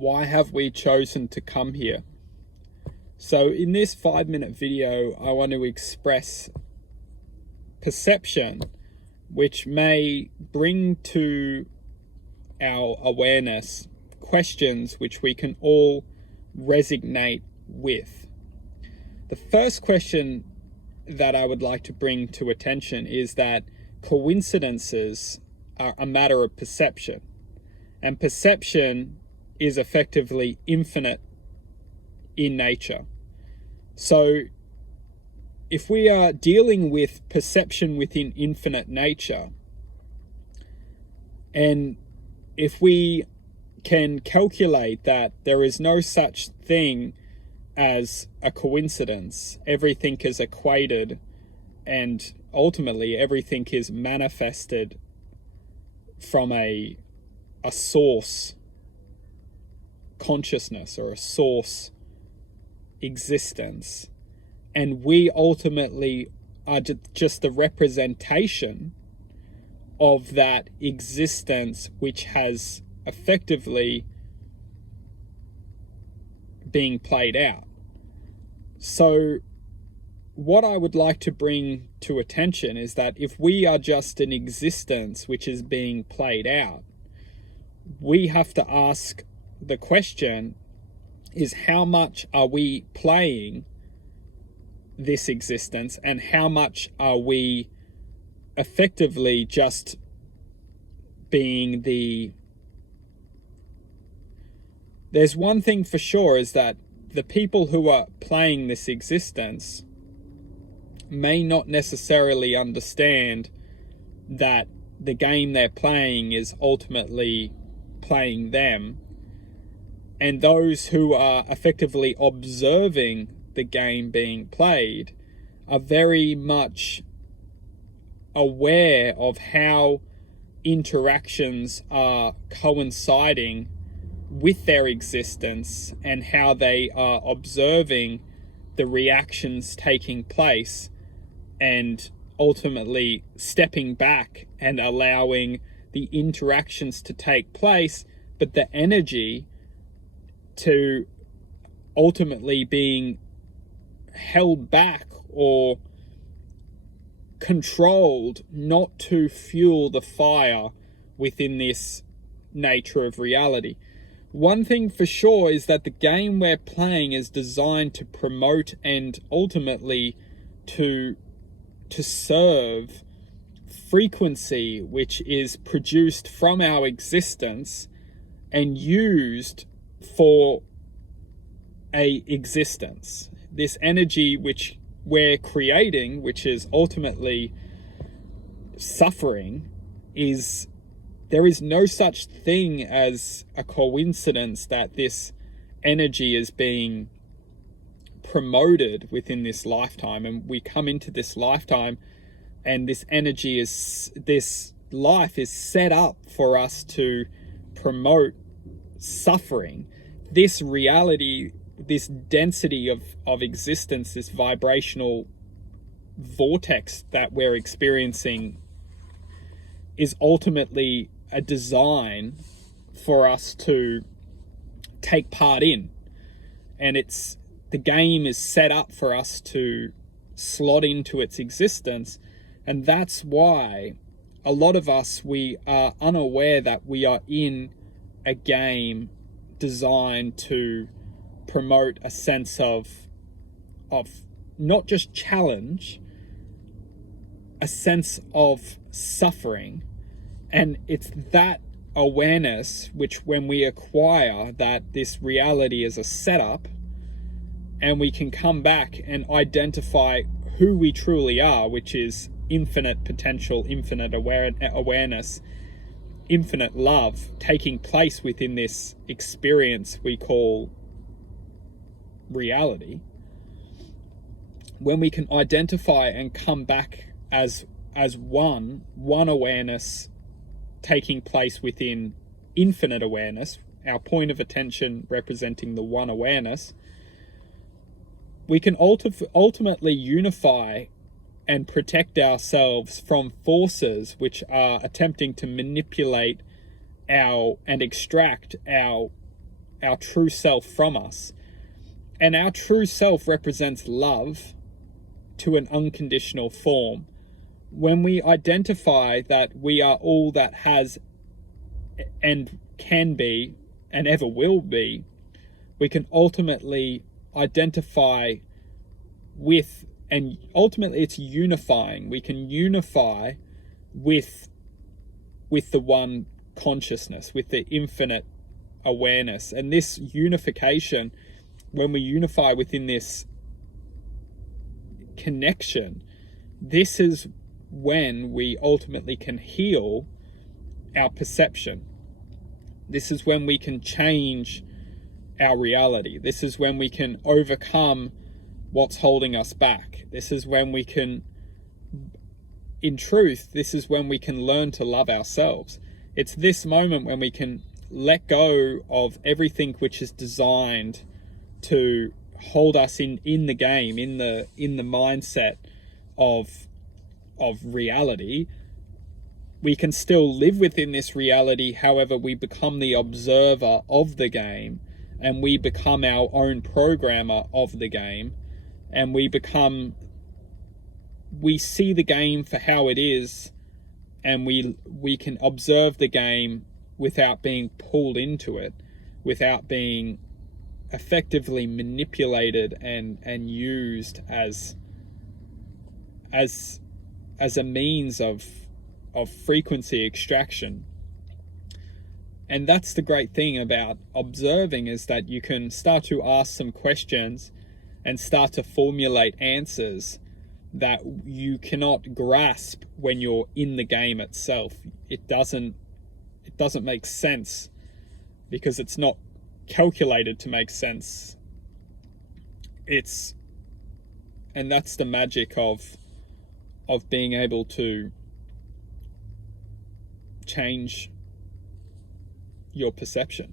Why have we chosen to come here? So in this 5-minute video, I want to express perception, which may bring to our awareness questions which we can all resonate with. The first question that I would like to bring to attention is that coincidences are a matter of perception, and perception is effectively infinite in nature. So if we are dealing with perception within infinite nature, and if we can calculate that there is no such thing as a coincidence, everything is equated, and ultimately everything is manifested from a source consciousness or a source existence, and we ultimately are just the representation of that existence, which has effectively being played out. So what I would like to bring to attention is that if we are just an existence which is being played out, we have to ask the question is, how much are we playing this existence, and how much are we effectively just being There's one thing for sure, is that the people who are playing this existence may not necessarily understand that the game they're playing is ultimately playing them, and those who are effectively observing the game being played are very much aware of how interactions are coinciding with their existence, and how they are observing the reactions taking place, and ultimately stepping back and allowing the interactions to take place, but the energy to ultimately being held back or controlled not to fuel the fire within this nature of reality. One thing for sure is that the game we're playing is designed to promote and ultimately to serve frequency which is produced from our existence and used for a existence. This energy which we're creating, which is ultimately suffering, there is no such thing as a coincidence that this energy is being promoted within this lifetime, and we come into this lifetime and this life is set up for us to promote suffering. This reality, this density of existence, this vibrational vortex that we're experiencing, is ultimately a design for us to take part in, and the game is set up for us to slot into its existence. And that's why a lot of us, we are unaware that we are in a game designed to promote a sense of not just challenge, a sense of suffering. And it's that awareness which, when we acquire that this reality is a setup, and we can come back and identify who we truly are, which is infinite potential, infinite awareness, infinite love taking place within this experience we call reality. When we can identify and come back as one awareness taking place within infinite awareness, our point of attention representing the one awareness, we can ultimately unify and protect ourselves from forces which are attempting to manipulate and extract our our true self from us. And our true self represents love to an unconditional form. When we identify that we are all that has and can be and ever will be, we can ultimately identify with, and ultimately it's unifying. We can unify with the one consciousness, with the infinite awareness. And this unification, when we unify within this connection, this is when we ultimately can heal our perception. This is when we can change our reality. This is when we can overcome what's holding us back. This is when we can, in truth, this is when we can learn to love ourselves. It's this moment when we can let go of everything which is designed to hold us in the game, in the mindset of reality. We can still live within this reality, however, we become the observer of the game, and we become our own programmer of the game, and we see the game for how it is, and we can observe the game without being pulled into it, without being effectively manipulated and used as a means of frequency extraction. And that's the great thing about observing, is that you can start to ask some questions and start to formulate answers that you cannot grasp when you're in the game itself. It doesn't make sense because it's not calculated to make sense. And that's the magic of being able to change your perception.